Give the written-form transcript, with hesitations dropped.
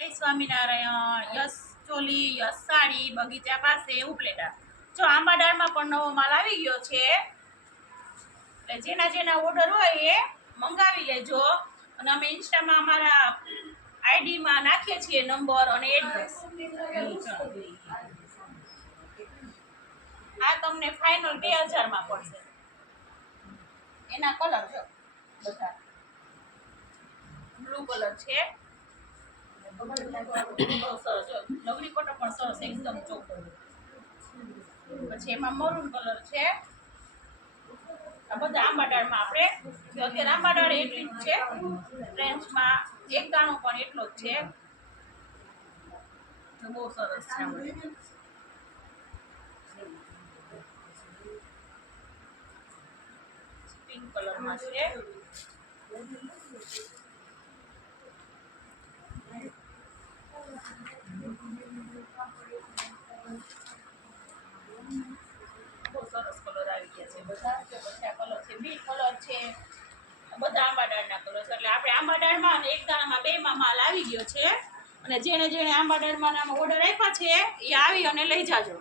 જય Swaminarayan. Yes choli, yes sari, બગીચા પાસે ઉપલેટા. જો આંબાડાળમાં પણ નવો માલ આવી ગયો છે, એટલે જેના જેના ઓર્ડર હોય એ મંગાવી લેજો. અને અમે ઇન્સ્ટામાં અમારા આઈડીમાં નાખીએ છીએ નંબર અને એડ્રેસ. આ તમને ફાઇનલ 2000 માં પડશે. એના કલર જો બધા બ્લુ કલર છે, લગડી પટ્ટો પણ સરસ એકદમ ચોખ્ખો. પછી એમાં મરૂન કલર છે. આ બધા આંબાડાળમાં આપણે જો અત્યારે આંબાડાળ એટલી જ છે રેન્જમાં, એક દાણો પણ એટલો જ છે. બહુ સરસ છે. પિંક કલરમાં છે. બહુ સરસ કલર આવી ગયા છે બધા. પછી આ કલર છે, બી કલર છે, બધા આંબાડાળના કલર છે. એટલે આપણે આંબાડાળમાં અને એક દાણામાં બેમાં માલ આવી ગયો છે. અને જેણે જેણે આંબાડાળમાં ઓર્ડર આપ્યા છે એ આવી અને લઈ જાજો.